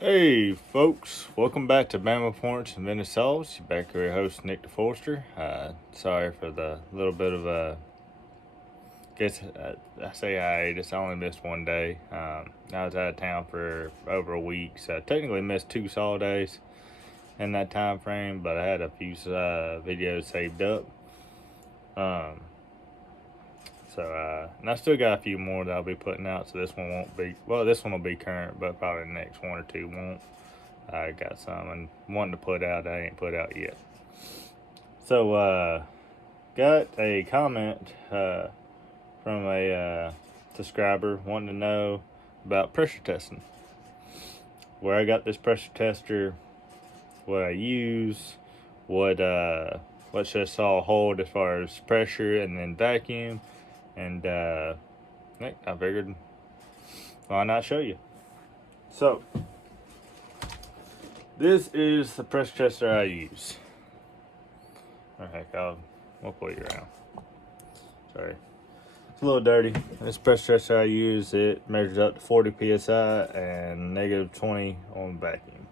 Hey folks, welcome back to Bama Points and Venezuela's. You're back with your host Nick DeForster. Sorry for the little bit of I say hiatus. I only missed one day. I was out of town for over a week, so I technically missed 2 days in that time frame, but I had a few videos saved up. And I still got a few more that I'll be putting out, so this one won't be, well, this one will be current, but probably the next one or two won't. I got some and wanting to put out I ain't put out yet. So, got a comment from a subscriber wanting to know about pressure testing. Where I got this pressure tester, what I use, what should saw hold as far as pressure, and then vacuum. And I figured, why not show you? So, this is the pressure tester I use. Alright, we'll put you around. Sorry. It's a little dirty. This pressure tester I use, it measures up to 40 psi and negative 20 on vacuum.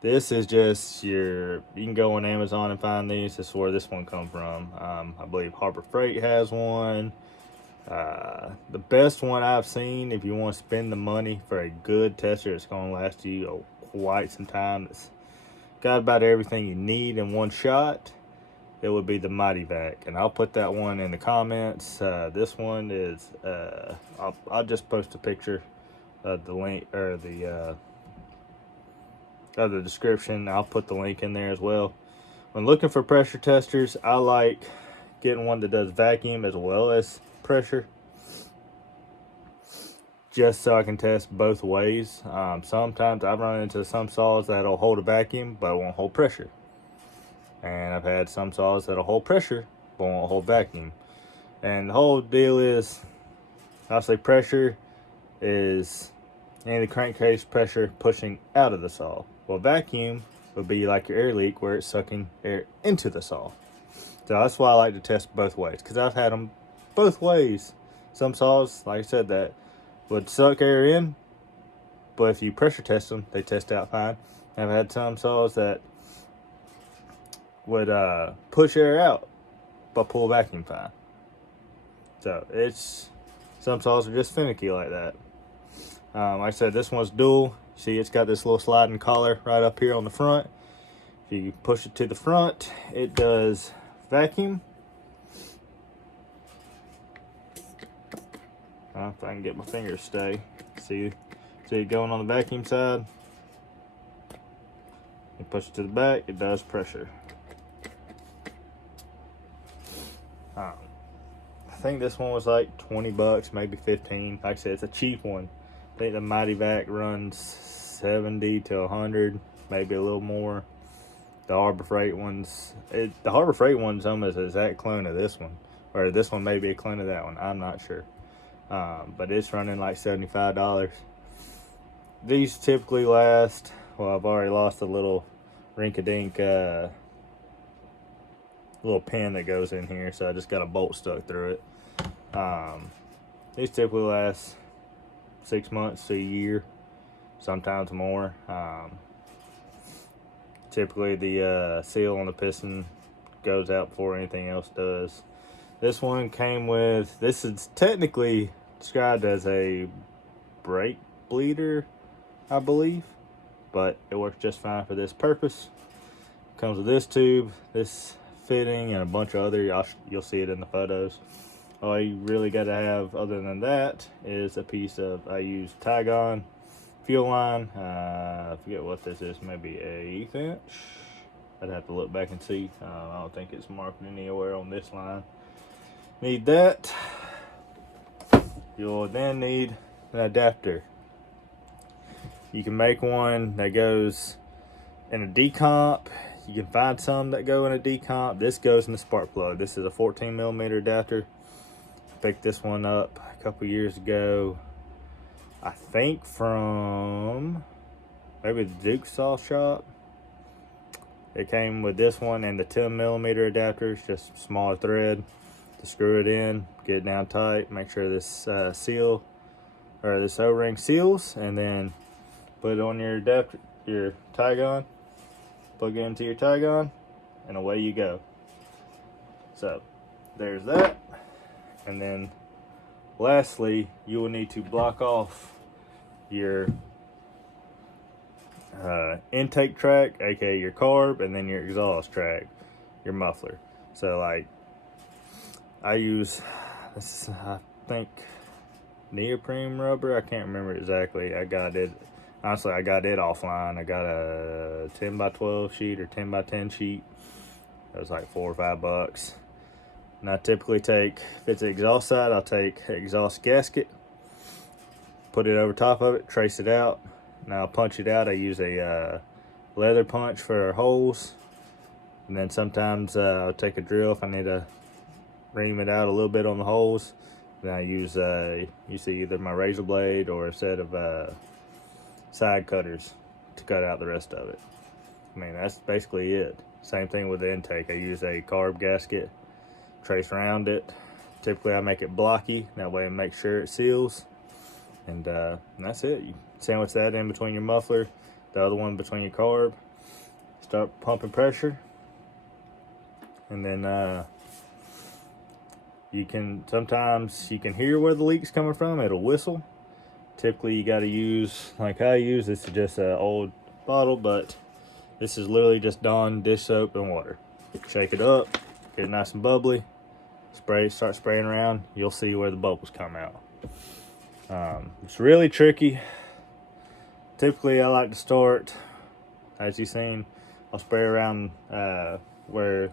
This is just you can go on Amazon and find these. This is where this one come from. I believe Harbor Freight has one. The best one I've seen, if you want to spend the money for a good tester, it's going to last you quite some time. It's got about everything you need in one shot. It would be the Mighty Vac, and I'll put that one in the comments. This one is I'll just post a picture of the link or the of the description. I'll put the link in there as well. When looking for pressure testers, I like getting one that does vacuum as well as pressure, just so I can test both ways. Sometimes I've run into some saws that'll hold a vacuum but won't hold pressure, and I've had some saws that'll hold pressure but won't hold vacuum. And the whole deal is, obviously, pressure is any crankcase pressure pushing out of the saw. Well, vacuum would be like your air leak, where it's sucking air into the saw. So that's why I like to test both ways, because I've had them both ways. Some saws, like I said, that would suck air in, but if you pressure test them, they test out fine. I've had some saws that would push air out, but pull vacuum fine. So some saws are just finicky like that. Like I said, this one's dual. See, it's got this little sliding collar right up here on the front. If you push it to the front, it does vacuum. If I can get my fingers to stay. See it going on the vacuum side. You push it to the back, it does pressure. I think this one was like 20 bucks, maybe 15. Like I said, it's a cheap one. I think the Mighty Vac runs 70 to 100, maybe a little more. The Harbor Freight one's almost an exact clone of this one, or this one may be a clone of that one. I'm not sure, but it's running like $75. These typically last. Well, I've already lost a little rink-a-dink little pin that goes in here, so I just got a bolt stuck through it. These typically last 6 months to a year, sometimes more. Typically the seal on the piston goes out before anything else does. This one came with, this is technically described as a brake bleeder, I believe, but it works just fine for this purpose. Comes with this tube, this fitting, and a bunch of other, you'll see it in the photos. All you really got to have other than that is a piece of, I use Tygon fuel line. I forget what this is, maybe an 1/8 inch. I'd have to look back and see. I don't think it's marked anywhere on this line. Need that. You'll then need an adapter. You can make one that goes in a decomp. You can find some that go in a decomp. This goes in the spark plug. This is a 14mm adapter. Picked this one up a couple years ago, I think from maybe the Duke Saw Shop. It came with this one and the 10mm adapters, just smaller thread to screw it in, get it down tight, make sure this seal or this O-ring seals, and then put it on your adapter, your tie gun, plug it into your tie gun, and away you go. So there's that. And then lastly, you will need to block off your intake track, aka your carb, and then your exhaust track, your muffler. So like I use this, I think neoprene rubber, I can't remember exactly. I got it offline. I got a 10 by 12 sheet or 10 by 10 sheet. It was like $4 or $5. And I typically take, if it's the exhaust side, I'll take exhaust gasket, put it over top of it, trace it out. Now I'll punch it out. I use a leather punch for holes. And then sometimes I'll take a drill if I need to ream it out a little bit on the holes. Then I use either my razor blade or a set of side cutters to cut out the rest of it. I mean, that's basically it. Same thing with the intake. I use a carb gasket, trace around it. Typically I make it blocky, that way I make sure it seals. And that's it. You sandwich that in between your muffler, the other one between your carb, start pumping pressure, and then sometimes you can hear where the leak's coming from. It'll whistle. Typically you got to use, like I use, this is just an old bottle, but this is literally just Dawn dish soap and water. Shake it up, get it nice and bubbly, start spraying around. You'll see where the bubbles come out. It's really tricky. Typically I like to start, as you've seen, I'll spray around where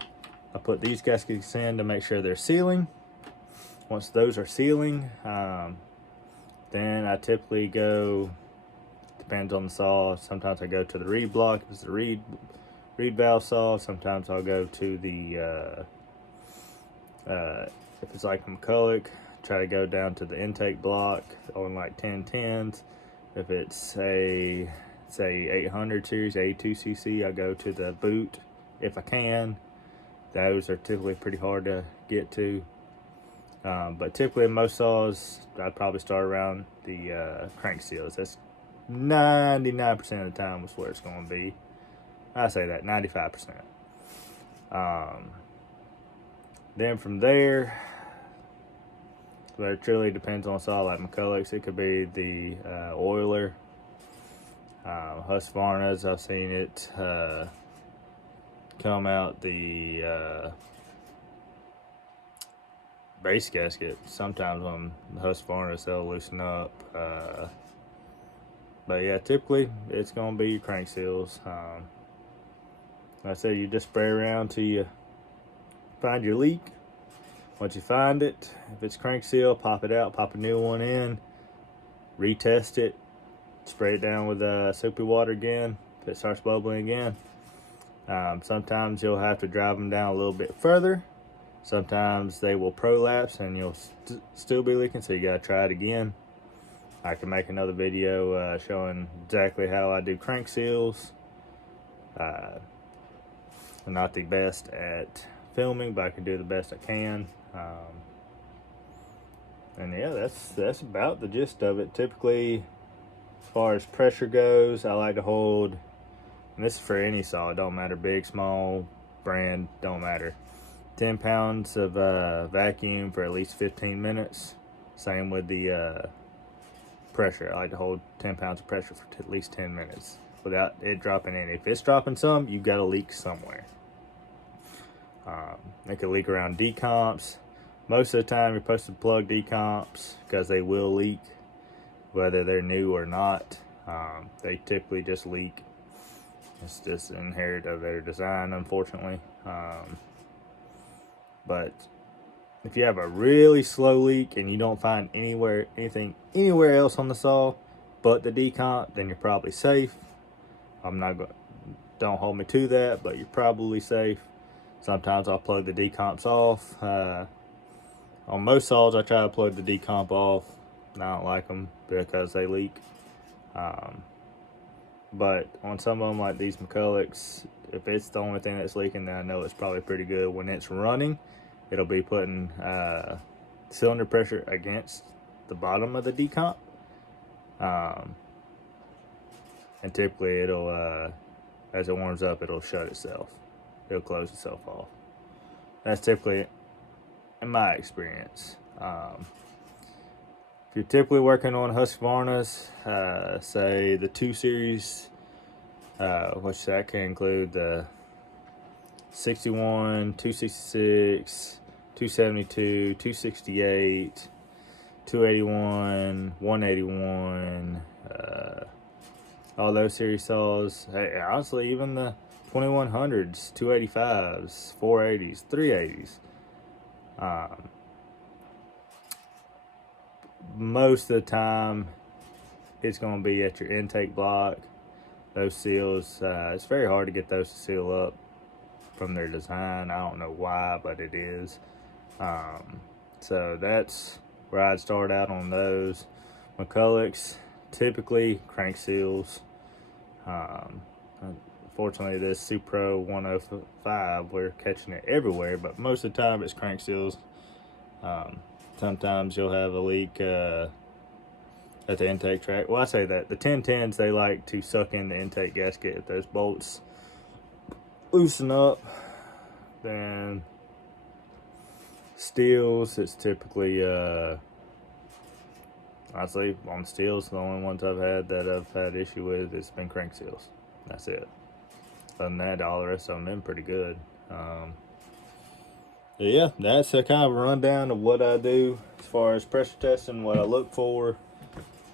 I put these gaskets in to make sure they're sealing. Once those are sealing, then I typically go, depends on the saw. Sometimes I go to the reed block, if it's the reed valve saw. Sometimes I'll go to the, if it's like a McCulloch, try to go down to the intake block on like 1010s. If it's say 800 series, 82cc, I go to the boot if I can. Those are typically pretty hard to get to. But typically in most saws, I'd probably start around the crank seals. That's 99% of the time is where it's going to be. I say that, 95%. Then from there, but it truly depends on saw. Like McCulloch's, it could be the oiler. Husqvarna's, I've seen it come out the base gasket. Sometimes on the Husqvarna's they'll loosen up. But yeah, typically it's gonna be your crank seals. Like I said, you just spray around till you find your leak. Once you find it, if it's crank seal, pop it out, pop a new one in, retest it, spray it down with soapy water again. If it starts bubbling again, sometimes you'll have to drive them down a little bit further. Sometimes they will prolapse and you'll still be leaking, so you gotta try it again. I can make another video showing exactly how I do crank seals. I'm not the best at filming, but I can do the best I can. And yeah, that's about the gist of it. Typically, as far as pressure goes, I like to hold, and this is for any saw, it don't matter, big, small, brand, don't matter, 10 pounds of vacuum for at least 15 minutes. Same with the pressure. I like to hold 10 pounds of pressure for at least 10 minutes without it dropping any. If it's dropping some, you've got a leak somewhere. It could leak around decomps. Most of the time you're supposed to plug decomps because they will leak, whether they're new or not. They typically just leak. It's just inherent of their design, unfortunately. But if you have a really slow leak and you don't find anything anywhere else on the saw but the decomp, then you're probably safe. Don't hold me to that, but you're probably safe. Sometimes I'll plug the decomps off. On most saws, I try to plug the decomp off. I don't like them because they leak. But on some of them, like these McCullochs, if it's the only thing that's leaking, then I know it's probably pretty good. When it's running, it'll be putting cylinder pressure against the bottom of the decomp. And typically it'll, as it warms up, it'll shut itself. It'll close itself off. That's typically, in my experience. If you're typically working on Husqvarnas, say the 2 Series, which that can include the 61, 266, 272, 268, 281, 181, all those series saws. Hey, honestly, even the 2100s, 285s, 480s, 380s. Most of the time, it's going to be at your intake block. Those seals, it's very hard to get those to seal up from their design. I don't know why, but it is. So that's where I'd start out on those. McCulloch's, typically crank seals. Unfortunately, this Supro 105, we're catching it everywhere, but most of the time it's crank seals. Sometimes you'll have a leak at the intake track. Well, I say that the 1010s, they like to suck in the intake gasket. If those bolts loosen up, then steels, it's typically honestly, on steels, the only ones I've had issue with, it's been crank seals. That's it. Other than that, all the rest of them pretty good. Yeah, that's a kind of a rundown of what I do as far as pressure testing, what I look for,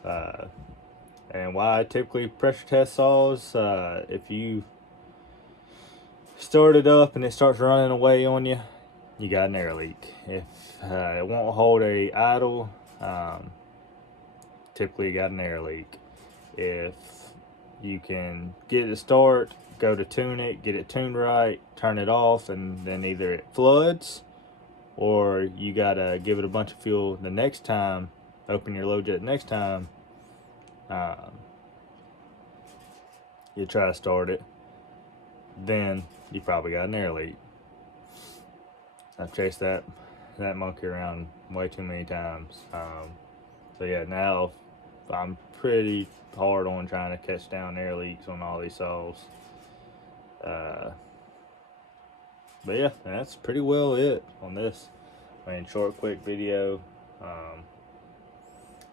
and why I typically pressure test saws. If you start it up and it starts running away on you, you got an air leak. If it won't hold a idle, typically you got an air leak. If you can get it to start, go to tune it, get it tuned right, turn it off, and then either it floods or you gotta give it a bunch of fuel the next time, open your low jet next time, you try to start it, then you probably got an air leak. I've chased that monkey around way too many times. So yeah, now I'm pretty hard on trying to catch down air leaks on all these saws. But yeah, that's pretty well it on this. I mean, short, quick video.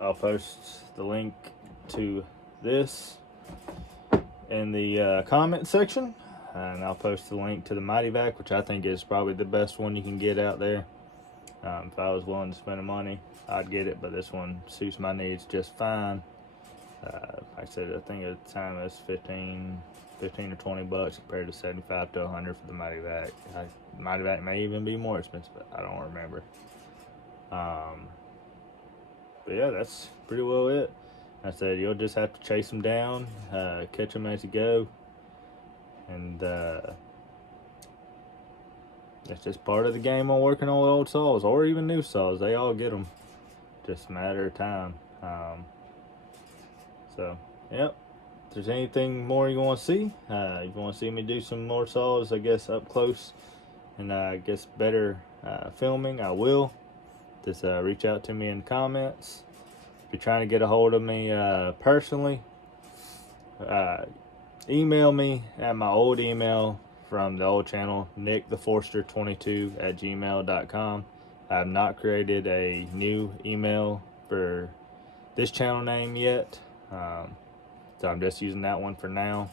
I'll post the link to this in the comment section, and I'll post the link to the Mighty Vac, which I think is probably the best one you can get out there. If I was willing to spend the money, I'd get it, but this one suits my needs just fine. Like I said, I think at the time it's 15 or 20 bucks compared to 75 to 100 for the Mighty Vac. Mighty Vac may even be more expensive, but I don't remember. But yeah, that's pretty well it. Like I said, you'll just have to chase them down, catch them as you go, and that's just part of the game on working on old saws or even new saws. They all get them, just a matter of time. So, yep. If there's anything more you want to see, if you want to see me do some more saws, I guess up close, and I guess better filming, I will. Just reach out to me in the comments. If you're trying to get a hold of me personally, email me at my old email from the old channel, nicktheforster22@gmail.com. I have not created a new email for this channel name yet, so I'm just using that one for now.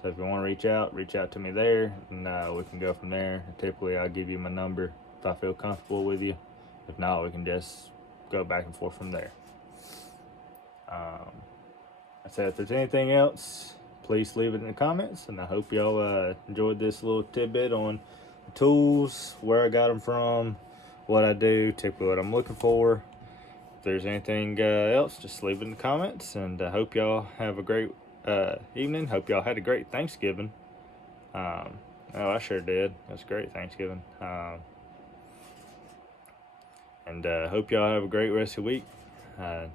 So if you want to reach out to me there, and we can go from there. Typically, I'll give you my number if I feel comfortable with you. If not, we can just go back and forth from there. I said, if there's anything else, please leave it in the comments, and I hope y'all enjoyed this little tidbit on the tools, where I got them from, what I do, typically what I'm looking for. If there's anything else, just leave it in the comments, and I hope y'all have a great evening. Hope y'all had a great Thanksgiving. Oh, I sure did. It was a great Thanksgiving. And hope y'all have a great rest of the week.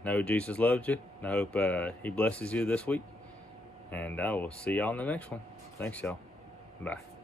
Know Jesus loves you, and I hope he blesses you this week. And I will see y'all in the next one. Thanks, y'all. Bye.